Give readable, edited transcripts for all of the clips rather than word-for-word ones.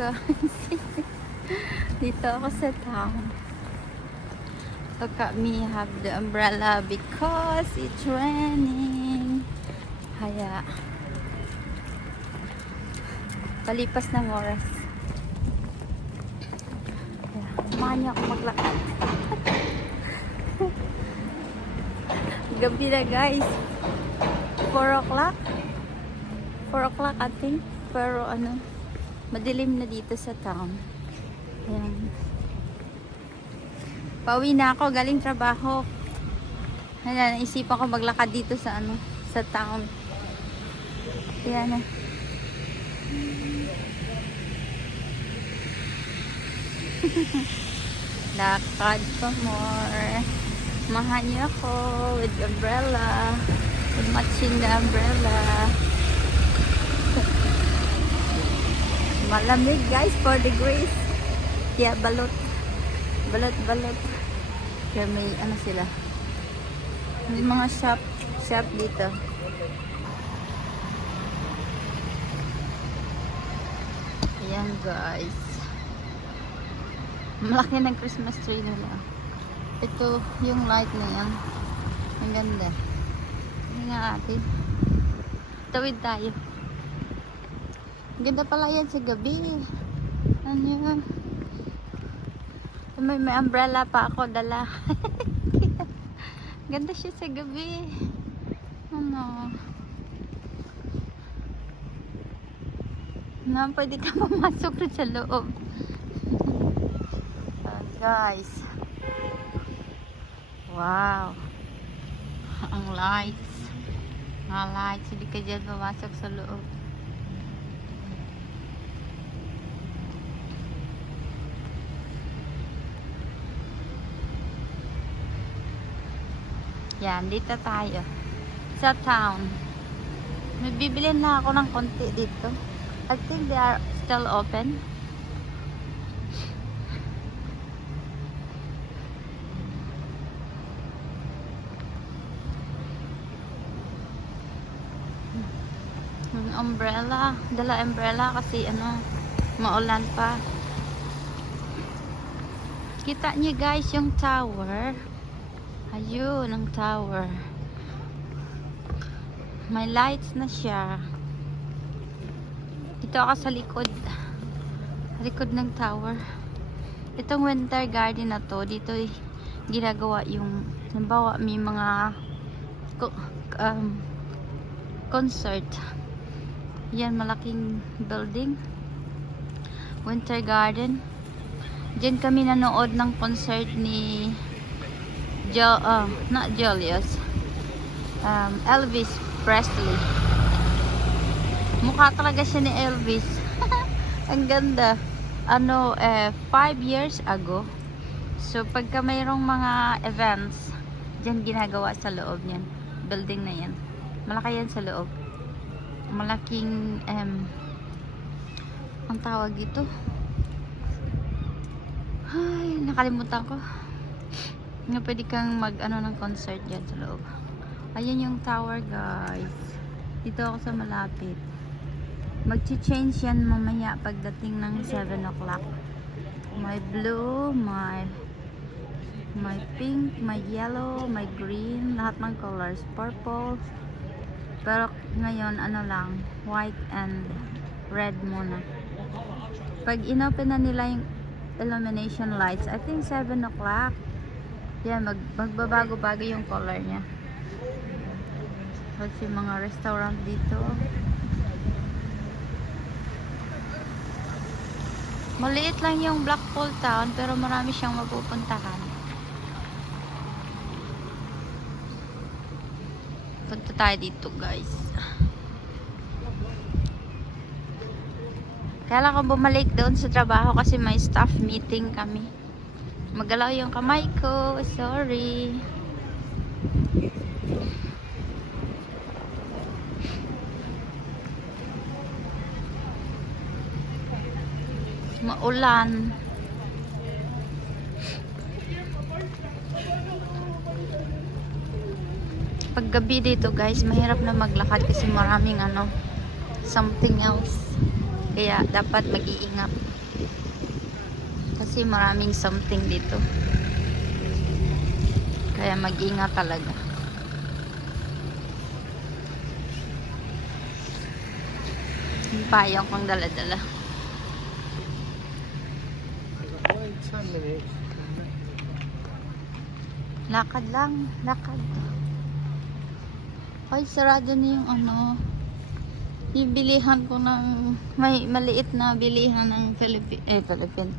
guys. Dito ako sa town. Look at me, have the umbrella because it's raining. Kaya palipas ng oras. Kaya samahan niyo ako maglakad. Gabi na guys. 4 o'clock. 4 o'clock I think. Pero ano, madilim na dito sa town. Ayan. Pauwi na ako, galing trabaho. Ayan, naisipan ko maglakad dito sa ano, sa town. Ayan na. Lakad pa more. Samahan niyo ako with umbrella. With matching the umbrella. Malamig guys, 4 degrees. Kaya balot. Balot. Kaya may ano sila. May mga shop dito. Ayan guys. Malaki ng Christmas tree nila. Ito yung light na yan. Ang ganda. Hindi nga atin. Tawid tayo. Ang ganda pala yan sa gabi. Ano yun? May umbrella pa ako dala. Ganda siya sa gabi. Ano? Na, pwede ka pumasok rin sa loob. Guys. Wow. Ang lights. Mga lights. Hindi ka dyan pumasok sa loob. Yan, dito tayo. Sa town. May bibilin na ako ng konti dito. I think they are still open. Umbrella. Dala umbrella kasi ano, maulan pa. Kita niyo guys yung tower. Ayun, ang tower. May lights na siya. Dito ako sa likod. Likod ng tower. Itong winter garden na to, dito ginagawa yung, halimbawa may mga concert. Yan, malaking building. Winter garden. Diyan kami nanood ng concert ni not Julius. Elvis Presley. Mukha talaga siya ni Elvis. Ang ganda. Ano, 5 years ago. So, pagka mayroong mga events, dyan ginagawa sa loob niyan. Building na yan. Malaki yan sa loob. Malaking, ang tawag ito. Ay, nakalimutan ko. Nga pwede kang mag-ano ng concert dyan sa loob. Ayan yung tower guys. Dito ako sa malapit. Mag-change yan mamaya pagdating ng 7 o'clock. May blue, may pink, may yellow, may green, lahat ng colors. Purple. Pero ngayon ano lang, white and red muna. Pag inopen na nila yung illumination lights, I think 7 o'clock. Yan, magbabago-bago yung color niya. Kasi mga restaurant dito. Maliit lang yung Blackpool town, pero marami siyang mapupuntahan. Punta tayo dito, guys. Kaya lang ako bumalik doon sa trabaho kasi may staff meeting kami. Magalaw yung kamay ko. Sorry. Maulan. Paggabi dito guys, mahirap na maglakad kasi maraming something else. Kaya dapat mag-iingat. Kasi maraming something dito. Kaya mag-ingat talaga. Yung payong kong dala-dala. Wait 10 minutes. Lakad lang, lakad. Ay, sarado na yung ano. Yung bilihan ko ng, may maliit na bilihan ng Philippine.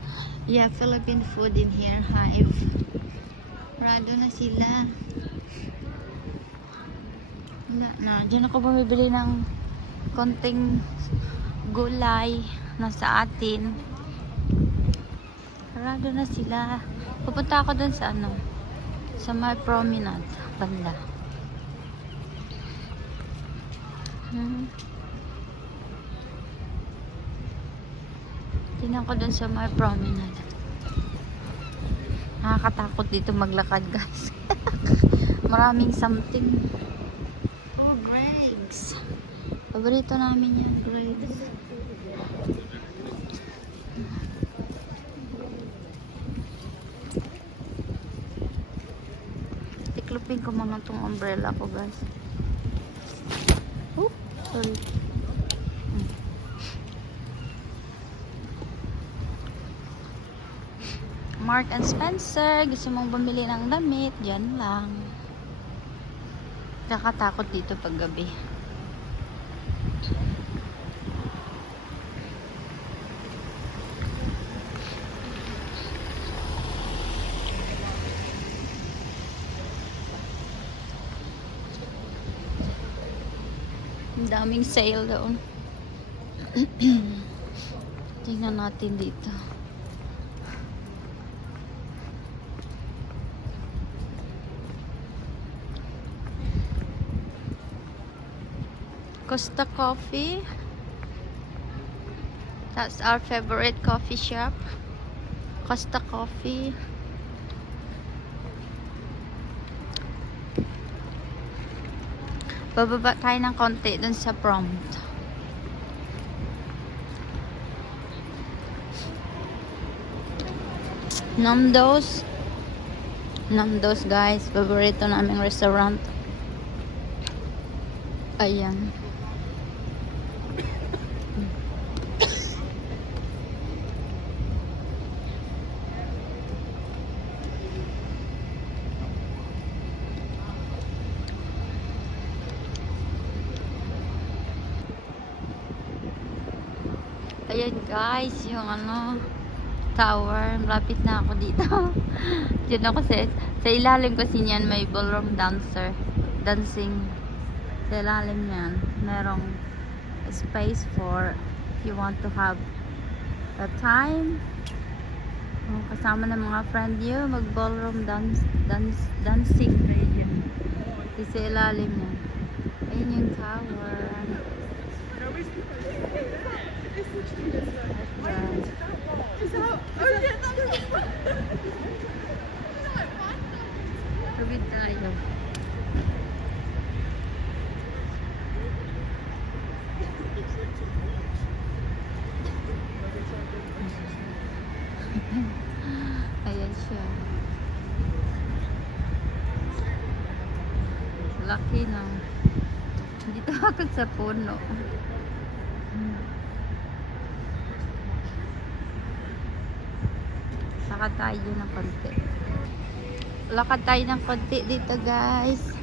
Yeah, Philippine food in here, Hive. Sarado na sila. Wala na. Diyan ako bumibili ng konting gulay na sa atin. Sarado na sila. Pupunta ako dun sa ano, sa my promenade banda. Tingnan ko dun sa my promenade. Nakakatakot dito maglakad, guys. Maraming something. Oh, Greg's. Paborito namin yan, Greg's. Tiklopin ko muna tong umbrella ko, guys. Oh, sorry. Mark and Spencer, gusto mong bumili ng damit, dyan lang. Nakakatakot dito pag gabi. Ang daming sale doon. Tingnan natin dito. Costa Coffee. That's our favorite coffee shop. Costa Coffee. Bababa tayo ng konti dun sa prompt. Nando's. Nando's, guys. Paborito naming restaurant. Ayan. Ayan, guys, yung ano, tower. Malapit na ako dito. Diyan ako sa ilalim kasi niyan may ballroom dancing. Sa ilalim niyan merong space for if you want to have a time kasama ng mga friend you, mag ballroom dancing kayo dyan. Sa ilalim niyan. Ayun yung tower. Tubig tayo. Ayan siya. Laki na. Dito ako sa puno. Lakad tayo ng konti. Lakad tayo ng konti dito, guys.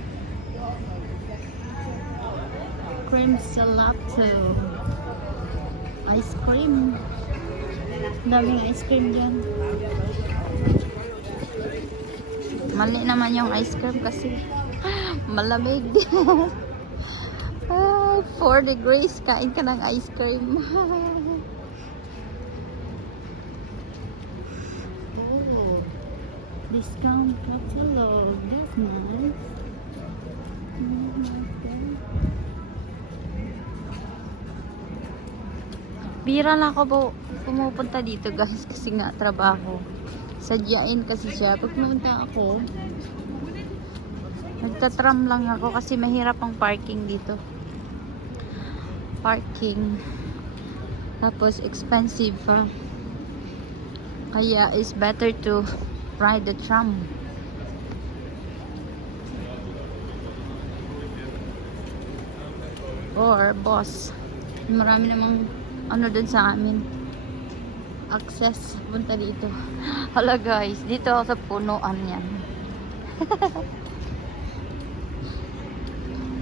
Cream gelato. Ice cream. Daming ice cream dyan. Mali naman yung ice cream kasi malamig. 4 degrees. Kain ka ng ice cream. Discount catalog. That's nice. Bira lang ako pumupunta dito, guys, kasi nga trabaho. Sadyain kasi siya. Pag pumunta ako, nagtatram lang ako kasi mahirap ang parking dito. Parking. Tapos expensive pa. Kaya it's better to ride the tram. Or bus. Marami namang ano dun sa amin. Access. Punta dito. Hala guys, dito ako sa punuan yan.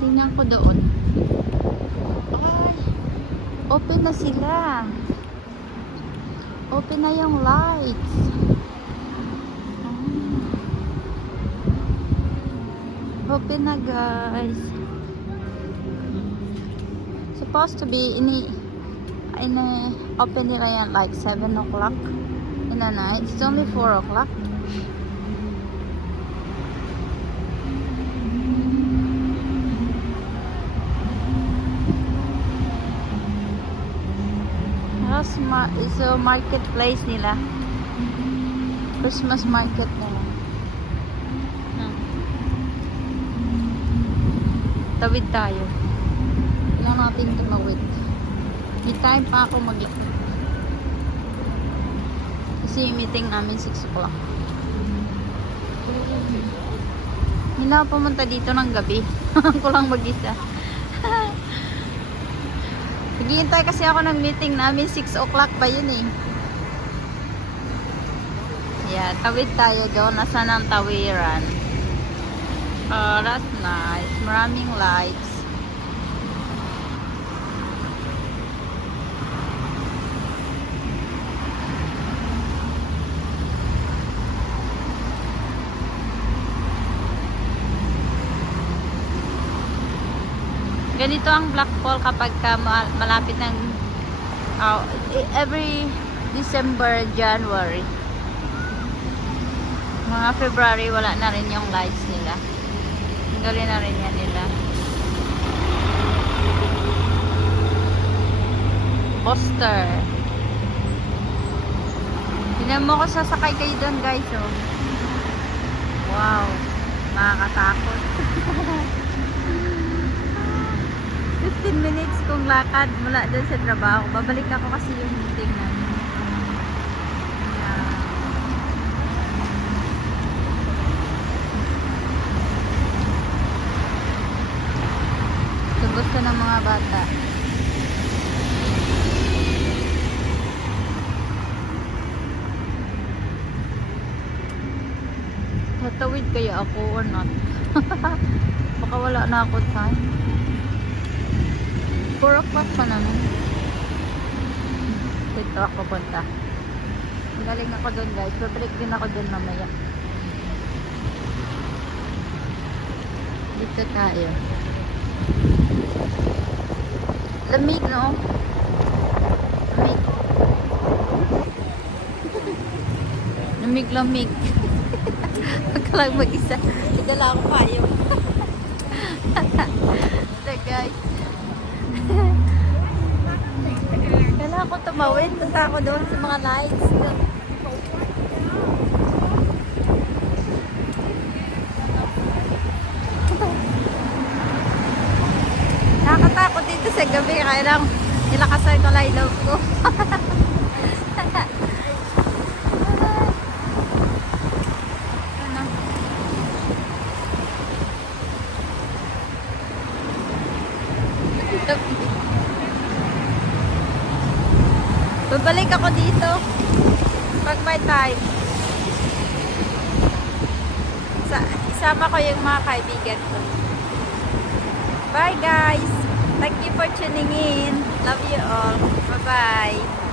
Tingnan ko doon. Ay, open na sila. Open na yung lights. Open na guys. Supposed to be open nila yan like 7 o'clock in the night. It's only 4 o'clock. So marketplace nila. Christmas market nila. Tawid tayo. Kailangan natin tumawid. May time pa ako maglakad. Kasi yung meeting namin 6 o'clock. Hindi na ako pumunta dito ng gabi. Ako lang mag-isa. Naghihintay kasi ako ng meeting namin 6 o'clock pa yun eh. Yeah, tawid tayo doon. Nasaan ang tawiran? Oh, that's nice. Maraming lights. Ganito ang Black Fall kapag malapit ng every December, January. Mga February wala na rin yung lights nila. Tanggalin na rin yan nila. Poster. Tignan mo ko sasakay kayo doon guys. Oh. Wow. Nakakatakot. 15 minutes kung lakad mula doon sa trabaho. Babalik ako kasi yung meeting namin. Ito gusto ng mga bata. Tatawid kaya ako or not? Baka wala na ako time. 4 o'clock pa naman. Dito ako punta. Galing ako doon guys. Babalik din ako doon mamaya. Dito tayo. Lamig no? Lamig. Lamig-lamig. Huwag ka lang mag-isa. Idala ako payo. Ito guys. Kailangan ko tumawid. Punta ako doon sa mga lights. Nakakatakot dito sa gabi. Kaya lang nilakasan ko lang ilaw ko. Babalik ako dito pag may time. Isama ko yung mga kaibigan ko. Bye guys! Thank you for tuning in. Love you all. Bye-bye.